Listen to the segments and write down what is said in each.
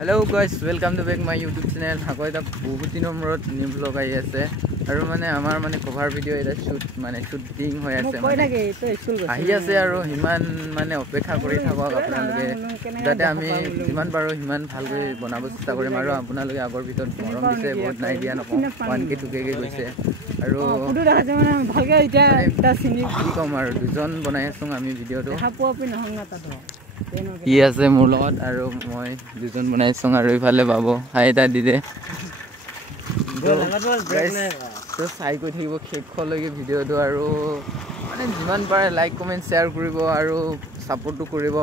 Hello guys, welcome to back my YouTube channel. Hako eta বহুত দিনৰ মূৰত new vlog আহি আছে আৰু মানে আমাৰ মানে কভাৰ ভিডিও এটা শুটিং হৈ আছে আহি আছে আৰু হিমান মানে অপেক্ষা কৰি থাকক আপোনালোকে যাতে আমি যিমান পাৰো হিমান ভালকৈ বনাব চেষ্টা কৰিম আৰু আপোনালোকে আগৰ ভিতৰত মৰম দিছে বহুত নাই দিয়া নকওঁ 1k 2k গৈছে আৰু ফটো দেখাছে মানে ভালকৈ এতিয়া এটা চিনি কি কম আৰু দুজন বনাই আছো আমি ভিডিওটো হাপপি নহং না তাতো ই আছে মোৰ লগত আৰু মই দুজন বনাইছো আৰু ইফালে পাব হাই এটা দিদে তো চাই কৈ থাকিব শেষলৈকে ভিডিওটো আৰু মানে যিমান পাৰে লাইক কমেন্ট শ্বেয়াৰ কৰিব আৰু সাপোৰ্টটো কৰিব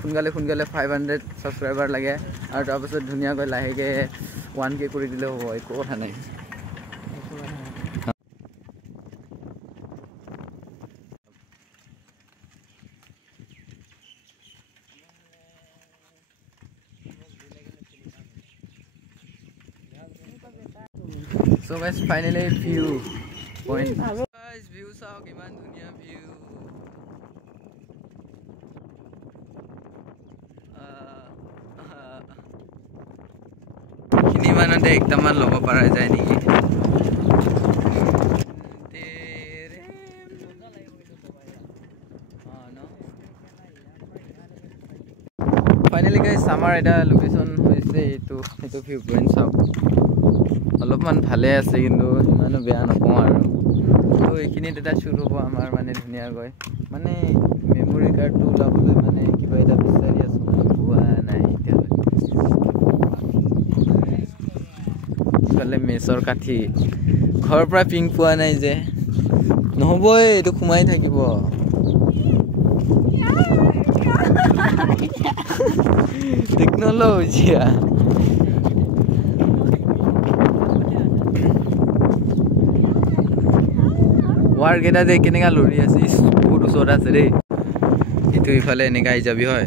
সোনকালে 500 সাবস্ক্ৰাইবাৰ লাগে আৰু তাৰপিছত ধুনীয়াকৈ লাহেকে 1k কৰি দিলে হ'ব একো কথা নাই So guys, finally view point. Guys, view sao kiman dunia view. Kini mana deh ektaman logo para jai niki. Finally guys, summer eta location hoise itu view point sao. অলপমান ভালে আছে কিন্তু ইমানো বেয়া নকওঁ আৰু তো এইখিনিত এটা শুৰু হ'ব আমাৰ মানে ধুনীয়াকৈ মানে মেমৰি কাৰ্ডটো ওলাবলৈ মানে কিবা এটা বিচাৰি আছো পোৱা নাই এতিয়ালৈ মেছৰ কাঠি ঘৰৰ পৰা পিং পোৱা নাই যে নহ'ব এইটো সোমাই থাকিব টেকন'লজি वार गेटा दे केनेगा लरी আছে বহুত ওচৰত আছে ৰে ইটো ইফালে এনেকা আই যাবি হয়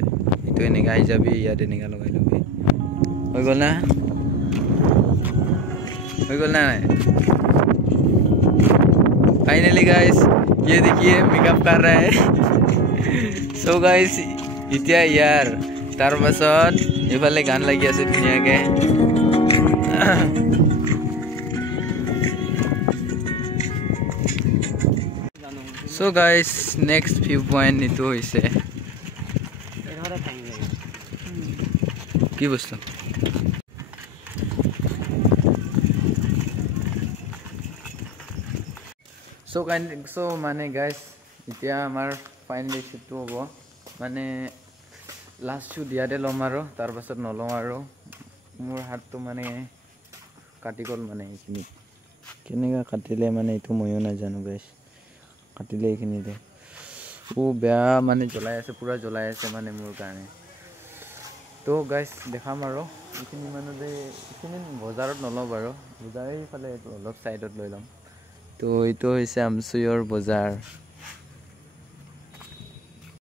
ইটো এনেকা আই যাবি ইয়াত এনেকা লগাই লবি হৈ গল না নাই फाइनली गाइस ये देखिए मेकअप कर रहा है सो गाइस इতিয়া यार तार पाছত ইফালে গান লাগি আছে ধুনিয়াকে So guys, next view point itu hoise ki bostu so mane guys itia amar finally shoot to hobo mane last shoot diate lom aro tar pasot nolom aro mur hat to mane kati gol mane ikini kenega katile mane itu moyo na janu guys কাটিলে এইখিনি দে ও বেয়া মানে জ্বলাই আছে পুরা জ্বলাই আছে মানে মোৰ কাৰণে তো গাইস দেখাম আৰু এইখিনি মানে এইখিনি বজাৰত নলও বাৰু বজাৰৰ ফালে অলপ সাইডত লৈ লম তো এইটো হৈছে আমচুইৰ বজাৰ